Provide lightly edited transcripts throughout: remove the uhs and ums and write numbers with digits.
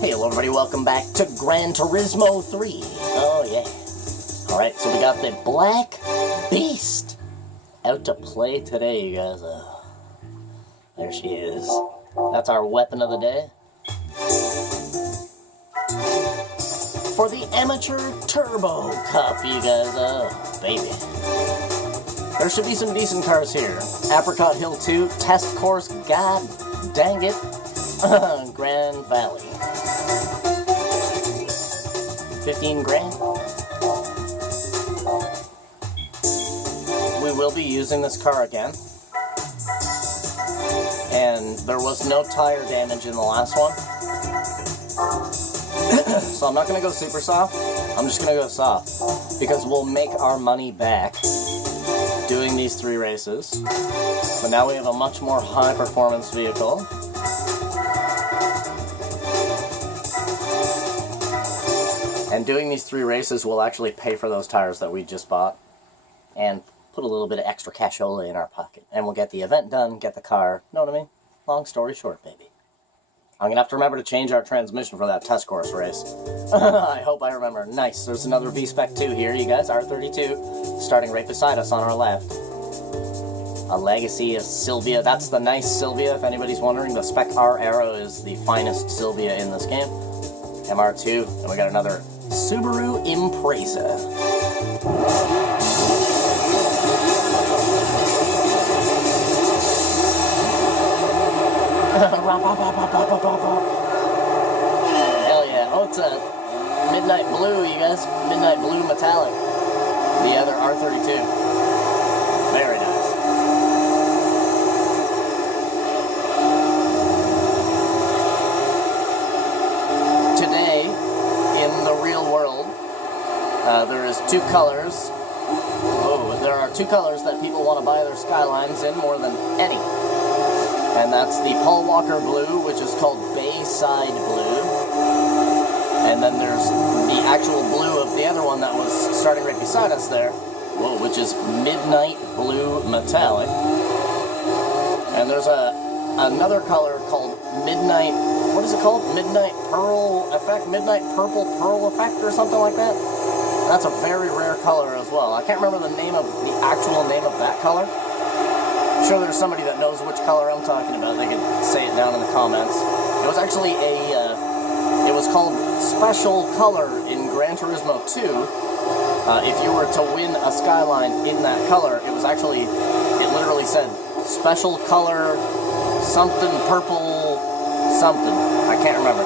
Hey, hello everybody, welcome back to Gran Turismo 3. Oh yeah. Alright, so we got the Black Beast out to play today, you guys. There she is. That's our weapon of the day. For the Amateur Turbo Cup, you guys. Oh, baby. There should be some decent cars here. Apricot Hill 2, Test Course, god dang it. Grand Valley. 15 grand. We will be using this car again. And there was no tire damage in the last one. So I'm not going to go super soft. I'm just going to go soft. Because we'll make our money back doing these 3 races. But now we have a much more high performance vehicle. And doing these 3 races will actually pay for those tires that we just bought. And put a little bit of extra cashola in our pocket. And we'll get the event done, get the car. Know what I mean? Long story short, baby. I'm going to have to remember to change our transmission for that test course race. I hope I remember. Nice. There's another V-Spec 2 here, you guys. R32. Starting right beside us on our left. A Legacy of Silvia. That's the nice Silvia, if anybody's wondering. The Spec R Aero is the finest Silvia in this game. MR2. And we got another Subaru Impreza. Hell yeah. Oh, it's a Midnight Blue, you guys. Midnight Blue Metallic. The other R32. Very nice. Today, in the real world, there is 2 colors. Oh, there are 2 colors that people want to buy their Skylines in more than any. And that's the Paul Walker Blue, which is called Bayside Blue. And then there's the actual blue of the other one that was starting right beside us there, whoa, which is Midnight Blue Metallic. And there's another color called Midnight, what is it called? Midnight Pearl Effect? Midnight Purple Pearl Effect or something like that? That's a very rare color as well. I can't remember the actual name of that color. I'm sure there's somebody that knows which color I'm talking about. They can say it down in the comments. It was actually it was called Special Color in Gran Turismo 2. If you were to win a Skyline in that color, it literally said Special Color something purple something. I can't remember.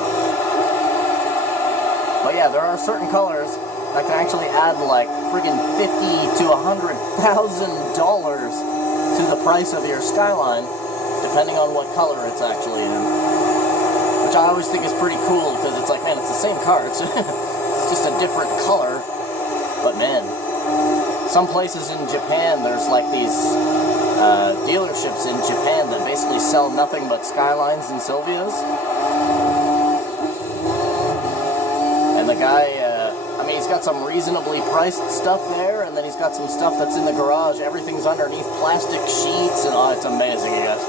But yeah, there are certain colors that can actually add like friggin' $50,000 to $100,000 to the price of your Skyline, depending on what color it's actually in. Which I always think is pretty cool, because it's like, man, it's the same car, it's just a different color. But man, some places in Japan, there's like these dealerships in Japan that basically sell nothing but Skylines and Silvias. And the guy, he's got some reasonably priced stuff there, and then he's got some stuff that's in the garage. Everything's underneath plastic sheets, and oh, it's amazing, you guys.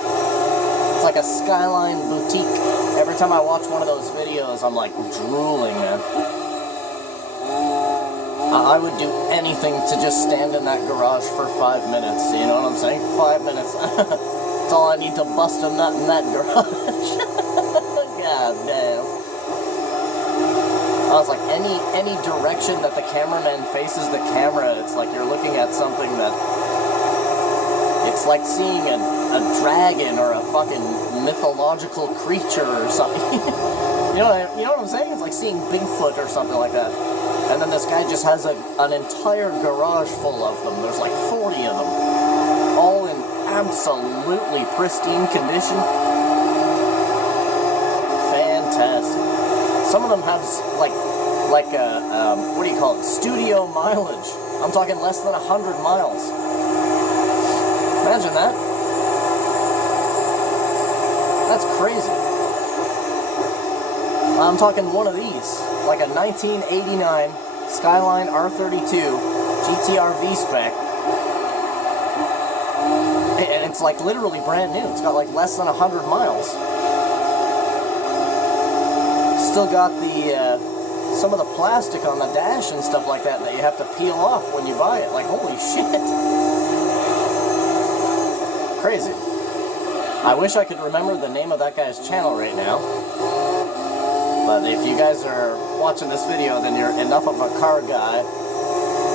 It's like a Skyline boutique. Every time I watch one of those videos, I'm like drooling, man. I would do anything to just stand in that garage for 5 minutes, you know what I'm saying? 5 minutes. That's all I need to bust a nut in that garage. God damn. It's like any direction that the cameraman faces the camera, it's like you're looking at something that... It's like seeing a dragon or a fucking mythological creature or something. you know what I'm saying? It's like seeing Bigfoot or something like that. And then this guy just has an entire garage full of them. There's like 40 of them. All in absolutely pristine condition. Fantastic. Some of them have, what do you call it, studio mileage. I'm talking less than 100 miles. Imagine that. That's crazy. I'm talking one of these, like a 1989 Skyline R32 GTR V-Spec. And it's like literally brand new. It's got like less than 100 miles. still got the some of the plastic on the dash and stuff like that you have to peel off when you buy it. Like, holy shit. Crazy. I wish I could remember the name of that guy's channel right now. But if you guys are watching this video, then you're enough of a car guy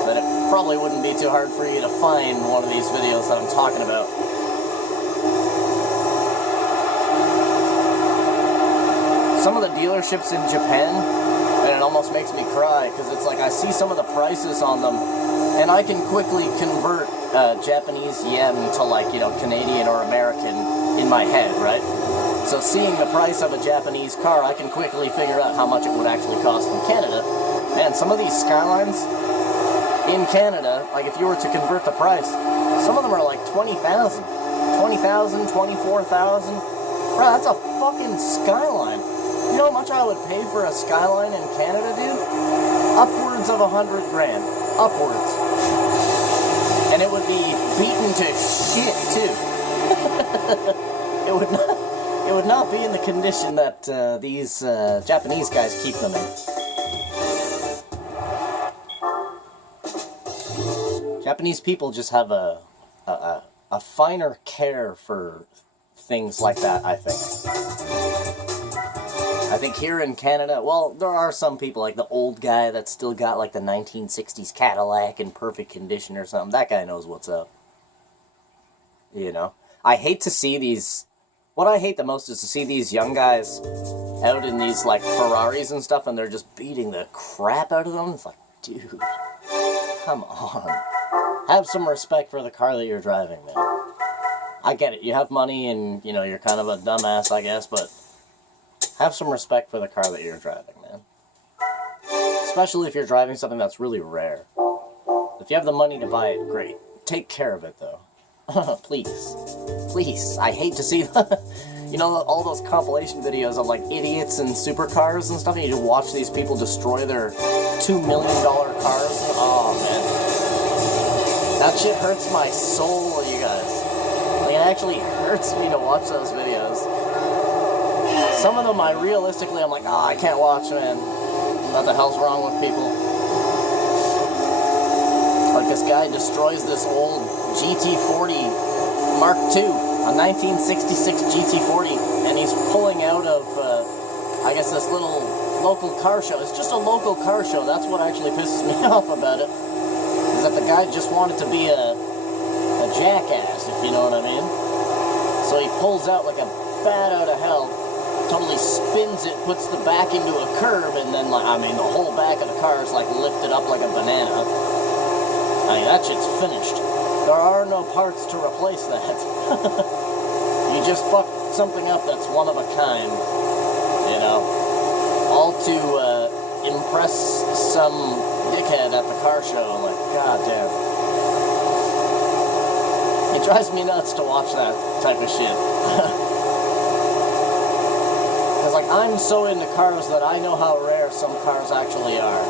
that it probably wouldn't be too hard for you to find one of these videos that I'm talking about. Some of the dealerships in Japan, and it almost makes me cry, because it's like I see some of the prices on them, and I can quickly convert Japanese yen to, like, you know, Canadian or American in my head, right? So seeing the price of a Japanese car, I can quickly figure out how much it would actually cost in Canada. Man, some of these Skylines in Canada, like if you were to convert the price, some of them are like 20,000, 20,000, 24,000. Bro, that's a fucking Skyline. You know how much I would pay for a Skyline in Canada, dude? Upwards of $100 grand. Upwards. And it would be beaten to shit, too. It would not be in the condition that these Japanese guys keep them in. Japanese people just have a finer care for things like that, I think. I think here in Canada, well, there are some people, like the old guy that's still got like the 1960s Cadillac in perfect condition or something. That guy knows what's up. You know? I hate to see these... What I hate the most is to see these young guys out in these, like, Ferraris and stuff, and they're just beating the crap out of them. It's like, dude, come on. Have some respect for the car that you're driving, man. I get it. You have money and, you know, you're kind of a dumbass, I guess, but have some respect for the car that you're driving, man. Especially if you're driving something that's really rare. If you have the money to buy it, great. Take care of it, though. Please. Please. I hate to see you know, all those compilation videos of, like, idiots and supercars and stuff, and you just watch these people destroy their $2 million cars. Oh, man. That shit hurts my soul, you guys. Like, it actually hurts me to watch those videos. Some of them, I'm like, I can't watch, man. What the hell's wrong with people? Like, this guy destroys this old GT40 Mark II, a 1966 GT40, and he's pulling out of, I guess, this little local car show. It's just a local car show. That's what actually pisses me off about it, is that the guy just wanted to be a jackass, if you know what I mean. So he pulls out like a bat out of hell, totally spins it, puts the back into a curb, and then, like, I mean, the whole back of the car is, like, lifted up like a banana. I mean, that shit's finished. There are no parts to replace that. You just fucked something up that's one of a kind, you know? All to impress some dickhead at the car show. Like, goddamn. It drives me nuts to watch that type of shit. Because, like, I'm so into cars that I know how rare some cars actually are.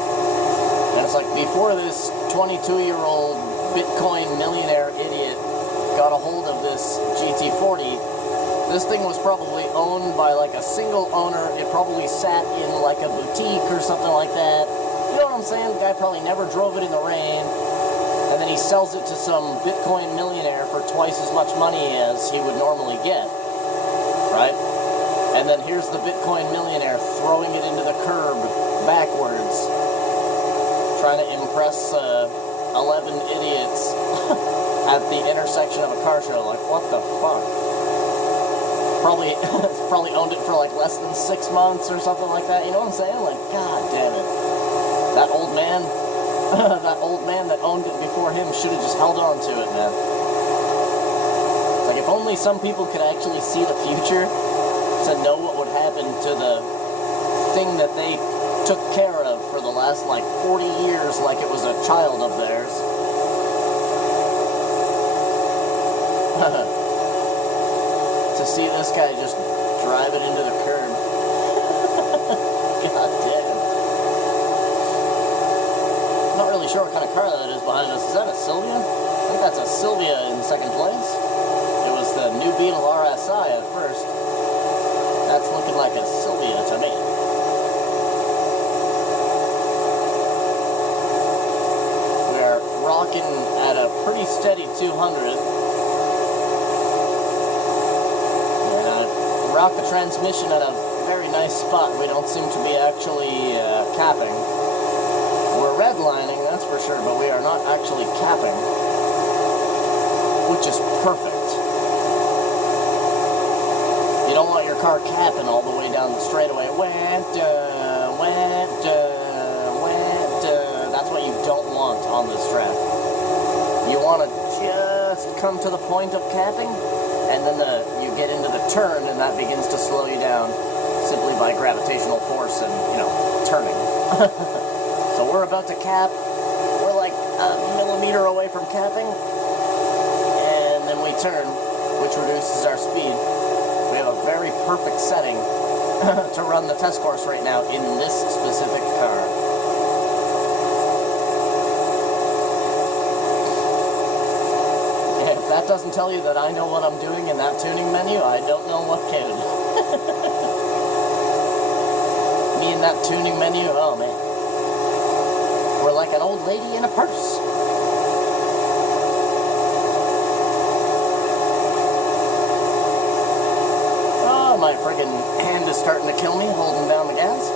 And it's like, before this 22-year-old Bitcoin millionaire idiot got a hold of this GT40, this thing was probably owned by, like, a single owner. It probably sat in, like, a boutique or something like that. You know what I'm saying? The guy probably never drove it in the rain. And then he sells it to some Bitcoin millionaire for twice as much money as he would normally get. Right? And then here's the Bitcoin millionaire throwing it into the curb backwards, trying to impress 11 idiots at the intersection of a car show. Like, what the fuck? Probably owned it for, like, less than 6 months or something like that. You know what I'm saying? Like, god damn it. That old man, that old man that owned it before him should have just held on to it, man. Like, if only some people could actually see the future to know what would happen to the thing that they took care of for the last, like, 40 years like it was a child of theirs. To see this guy just drive it into the curb. God damn. I'm not really sure what kind of car that is behind us. Is that a Silvia? I think that's a Silvia in second place. It was the new Beetle RSI at first. That's looking like a Silvia to me. 200. And route the transmission at a very nice spot. We don't seem to be actually capping. We're redlining, that's for sure, but we are not actually capping, which is perfect. You don't want your car capping all the way down the straightaway. That's what you don't want on this track. You want to just come to the point of capping, and then you get into the turn, and that begins to slow you down simply by gravitational force and, you know, turning. So we're about to cap. We're like a millimeter away from capping, and then we turn, which reduces our speed. We have a very perfect setting to run the test course right now in this specific car. And if that doesn't tell you that I know what I'm doing in that tuning menu, I don't know what can. Me in that tuning menu, oh man. We're like an old lady in a purse. Oh, my friggin' hand is starting to kill me holding down the gas.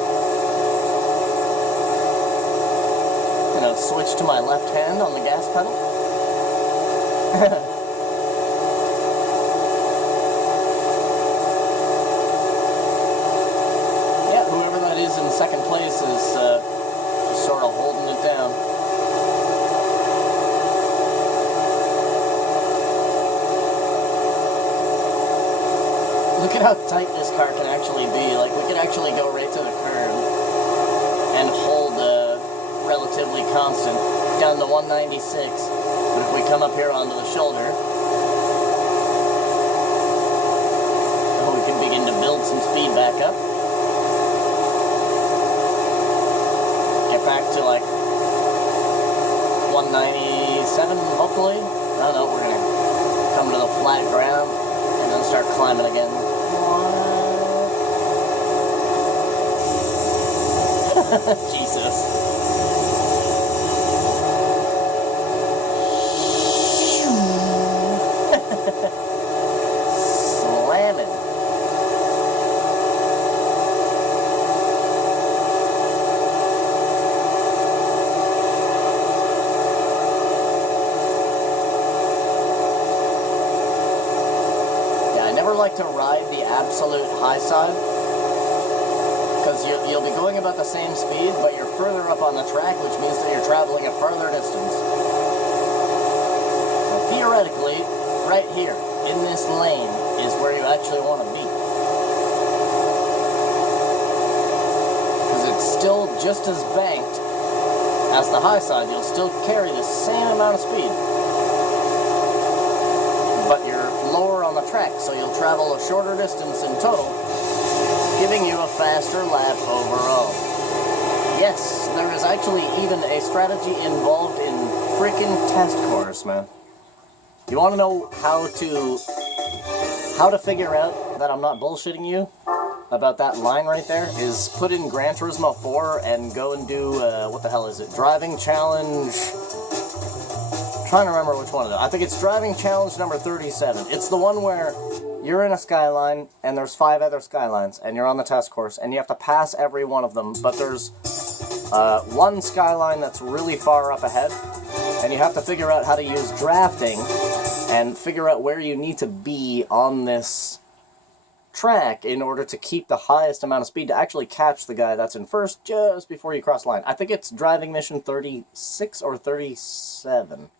I'm gonna switch to my left hand on the gas pedal. Yeah, whoever that is in second place is sort of holding it down. Look at how tight this car can actually be. Like, we could actually go right to the curb and hold relatively constant down to 196. But if we come up here onto the shoulder, we can begin to build some speed back up. Back to like 197, hopefully. No, we're gonna come to the flat ground and then start climbing again. Jesus. Slamming. Like to ride the absolute high side because you'll be going about the same speed, but you're further up on the track, which means that you're traveling a further distance. So theoretically, right here in this lane is where you actually want to be, because it's still just as banked as the high side. You'll still carry the same amount of speed, but you're lower on the track, so you'll travel a shorter distance in total, giving you a faster lap overall. Yes, there is actually even a strategy involved in freaking test course, man. You want to know how to figure out that I'm not bullshitting you about that line right there? Is put in Gran Turismo 4 and go and do, what the hell is it? Driving Challenge... trying to remember which one it is. I think it's Driving Challenge number 37. It's the one where you're in a skyline and there's 5 other skylines and you're on the test course and you have to pass every one of them, but there's one skyline that's really far up ahead and you have to figure out how to use drafting and figure out where you need to be on this track in order to keep the highest amount of speed to actually catch the guy that's in first just before you cross the line. I think it's Driving Mission 36 or 37.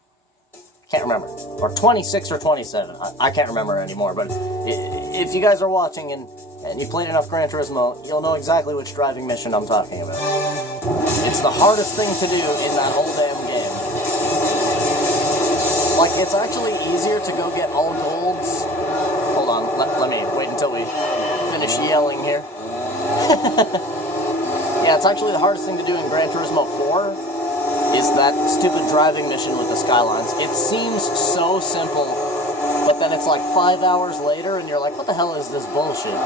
Can't remember. Or 26 or 27. I can't remember anymore, but if you guys are watching and you played enough Gran Turismo, you'll know exactly which driving mission I'm talking about. It's the hardest thing to do in that whole damn game. Like, it's actually easier to go get all golds. Hold on, let me wait until we finish yelling here. Yeah, it's actually the hardest thing to do in Gran Turismo 4 is that stupid driving mission with the skylines. It seems so simple, but then it's like 5 hours later and you're like, what the hell is this bullshit?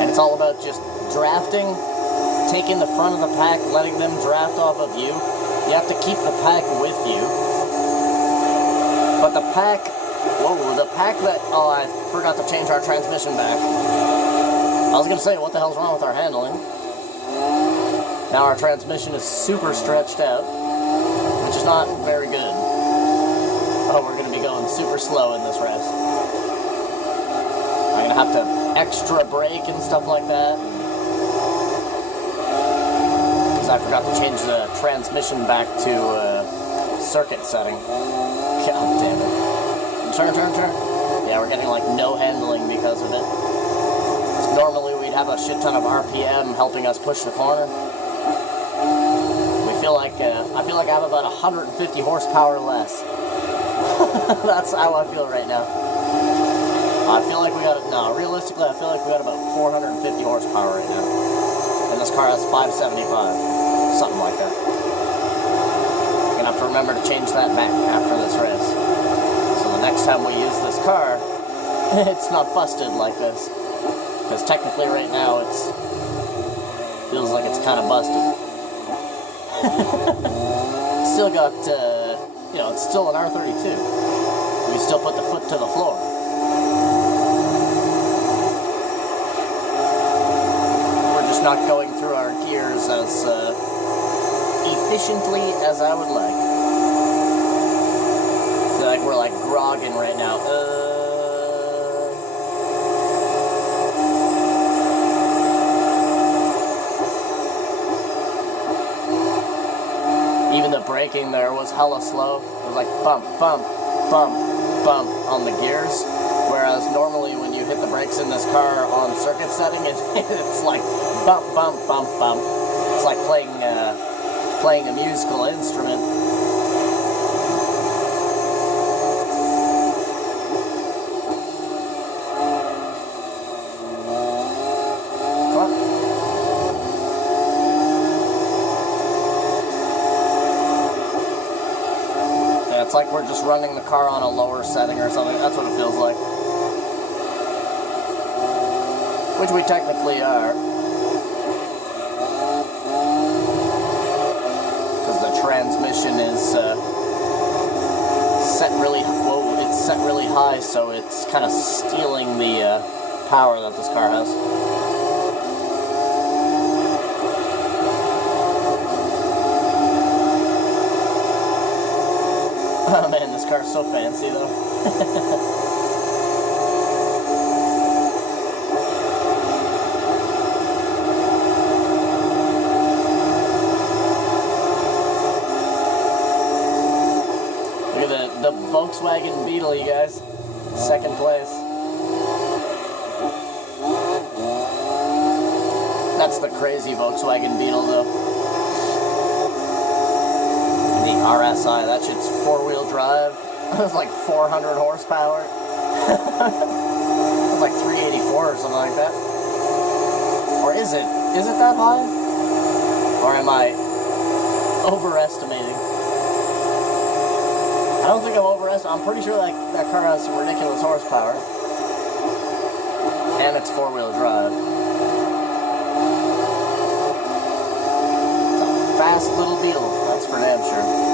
And it's all about just drafting taking the front of the pack, letting them draft off of you. You have to keep the pack with you. But the pack, the pack that, oh, I forgot to change our transmission back. I was going to say, what the hell's wrong with our handling? Now our transmission is super stretched out, which is not very good. Oh, we're going to be going super slow in this race. I'm going to have to extra brake and stuff like that. Because I forgot to change the transmission back to circuit setting. God damn it. Turn. Yeah, we're getting like no handling because of it. Normally we'd have a shit ton of RPM helping us push the corner. I feel like I have about 150 horsepower less. That's how I feel right now. I feel like realistically I feel like we got about 450 horsepower right now. And this car has 575. Something like that. I'm gonna have to remember to change that back after this race. So the next time we use this car, it's not busted like this. Because technically right now feels like it's kind of busted. Still got, it's still an R32. We still put the foot to the floor. We're just not going through our gears as efficiently as I would like. I feel like we're like grogging right now. Even the braking there was hella slow. It was like bump, bump, bump, bump on the gears. Whereas normally when you hit the brakes in this car on circuit setting, it's like bump, bump, bump, bump. It's like playing a musical instrument. It's like we're just running the car on a lower setting or something. That's what it feels like. Which we technically are. Because the transmission is set really high, so it's kind of stealing the power that this car has. Oh man, this car's so fancy though. Look at the Volkswagen Beetle, you guys. Second place. That's the crazy Volkswagen Beetle though. The RSI, that shit's four-wheel drive. It was like 400 horsepower. It was like 384 or something like that. Or is it? Is it that high? Or am I overestimating? I don't think I'm overestimating. I'm pretty sure that car has some ridiculous horsepower. And it's four-wheel drive. It's a fast little Beetle. That's for damn sure.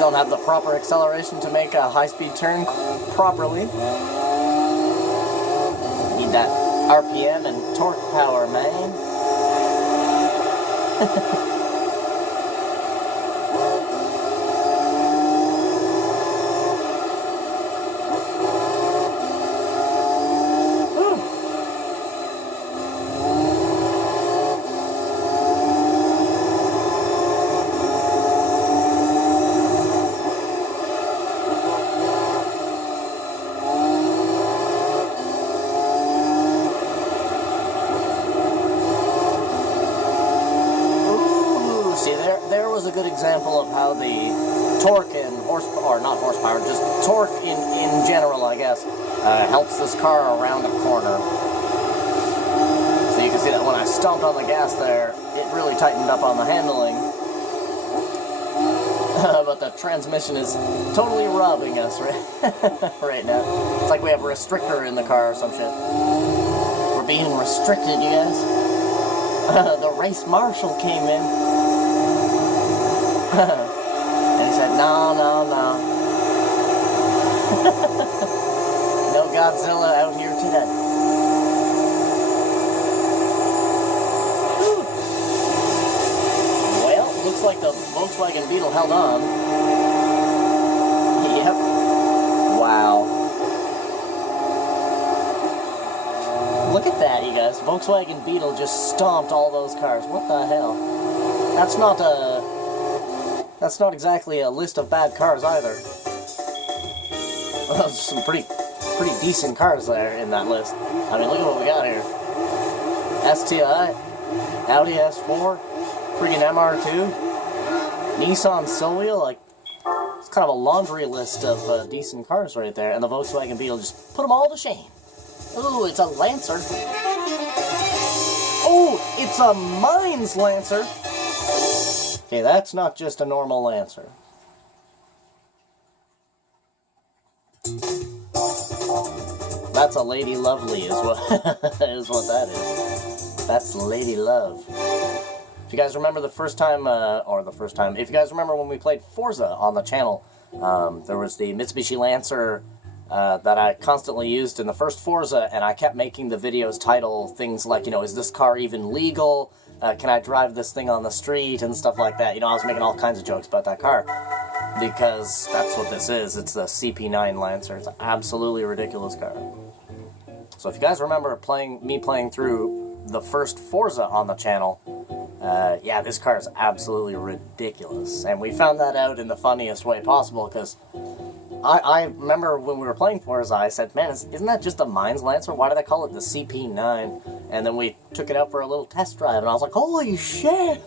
Don't have the proper acceleration to make a high-speed turn properly. Need that RPM and torque power, man. A good example of how the torque and just torque in general, I guess, helps this car around a corner. So you can see that when I stomped on the gas there, it really tightened up on the handling. But the transmission is totally robbing us right now. It's like we have a restrictor in the car or some shit. We're being restricted, you guys. The race marshal came in. And he said, no, no, no. No Godzilla out here today. Well, looks like the Volkswagen Beetle held on. Yep. Wow. Look at that, you guys. Volkswagen Beetle just stomped all those cars. What the hell? That's not exactly a list of bad cars either. Well, there's some pretty decent cars there in that list. I mean, look at what we got here. STI, Audi S4, friggin' MR2, Nissan Silvia, like, it's kind of a laundry list of decent cars right there, and the Volkswagen Beetle just put them all to shame. Ooh, it's a Lancer. Oh, it's a Mines Lancer. Okay, that's not just a normal Lancer. That's a Lady Lovely is what that is. That's Lady Love. If you guys remember the first time, if you guys remember when we played Forza on the channel, there was the Mitsubishi Lancer that I constantly used in the first Forza, and I kept making the videos title things like, you know, is this car even legal? Can I drive this thing on the street? And stuff like that. You know, I was making all kinds of jokes about that car. Because that's what this is. It's the CP9 Lancer. It's an absolutely ridiculous car. So if you guys remember me playing through the first Forza on the channel, yeah, this car is absolutely ridiculous. And we found that out in the funniest way possible, because I remember when we were playing Forza, I said, man, isn't that just a Mines Lancer? Why do they call it the CP9? And then we took it out for a little test drive, and I was like, holy shit!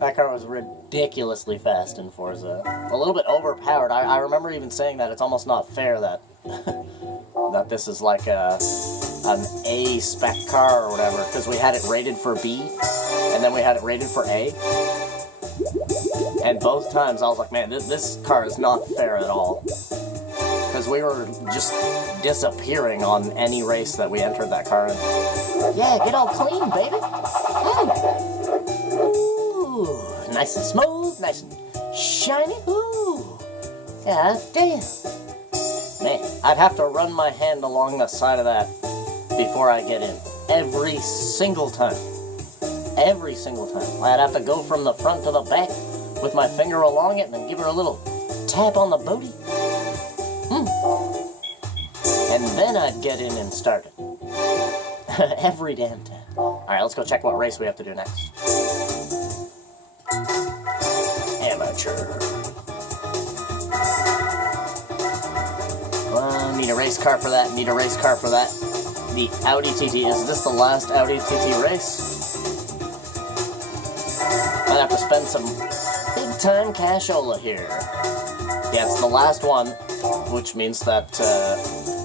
That car was ridiculously fast in Forza. A little bit overpowered. I remember even saying that it's almost not fair that that this is like an A spec car or whatever, because we had it rated for B, and then we had it rated for A. And both times I was like, man, this car is not fair at all. Because we were just disappearing on any race that we entered that car in. Yeah, get all clean, baby. Ooh, nice and smooth, nice and shiny. Ooh, yeah, damn. Man, I'd have to run my hand along the side of that before I get in. Every single time. Every single time. I'd have to go from the front to the back with my finger along it and then give her a little tap on the booty. And then I'd get in and start it. Every damn time. Alright, let's go check what race we have to do next. Amateur. Need a race car for that, need a race car for that. The Audi TT. Is this the last Audi TT race? I'd have to spend some big time cashola here. Yeah, it's the last one, which means that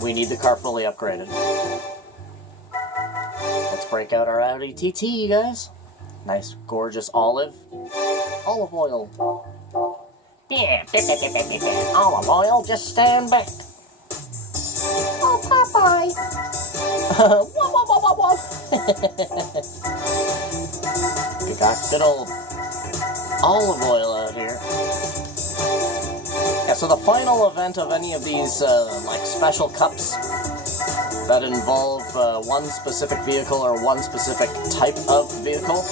we need the car fully upgraded. Let's break out our Audi TT, you guys. Nice, gorgeous olive oil. Yeah, olive oil, just stand back. Oh, Popeye. We got good old olive oil out here. Yeah, so the final event of any of these, like, special cups that involve one specific vehicle or one specific type of vehicle,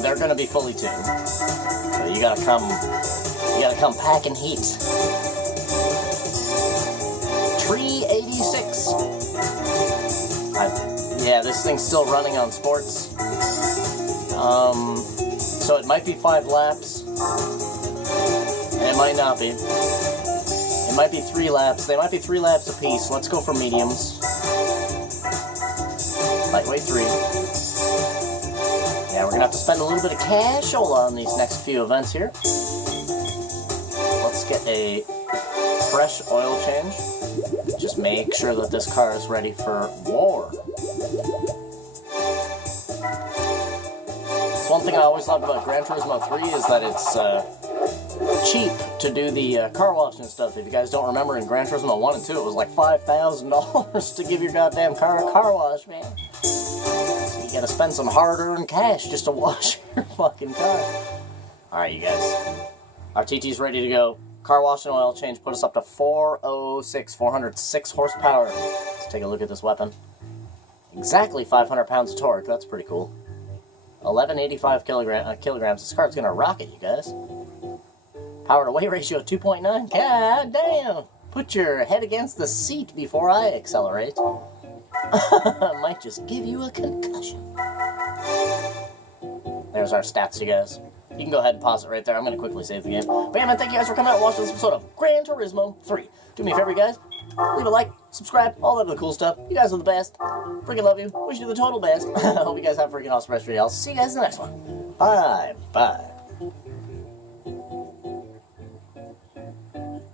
they're going to be fully tuned. So you gotta come packing heat. Tree 86. Yeah, this thing's still running on sports. So it might be 5 laps. And it might not be. It might be 3 laps. They might be 3 laps apiece. Let's go for mediums. Lightweight 3. Yeah, we're gonna have to spend a little bit of cashola on these next few events here. Let's get a fresh oil change. Just make sure that this car is ready for war. This one thing I always loved about Gran Turismo 3 is that it's cheap to do the car wash and stuff. If you guys don't remember, in Gran Turismo 1 and 2, it was like $5,000 to give your goddamn car a car wash, man. So you gotta spend some hard-earned cash just to wash your fucking car. Alright, you guys. Our TT's ready to go. Car wash and oil change put us up to 406 horsepower. Let's take a look at this weapon. Exactly 500 pounds of torque. That's pretty cool. 1185 kilograms. This car's gonna rock it, you guys. Power to weight ratio 2.9. God damn! Put your head against the seat before I accelerate. Might just give you a concussion. There's our stats, you guys. You can go ahead and pause it right there. I'm going to quickly save the game. But yeah, man, thank you guys for coming out and watching this episode of Gran Turismo 3. Do me a favor, you guys. Leave a like, subscribe, all that other cool stuff. You guys are the best. Freaking love you. Wish you the total best. I hope you guys have a freaking awesome rest of your day. I'll see you guys in the next one. Bye. Bye.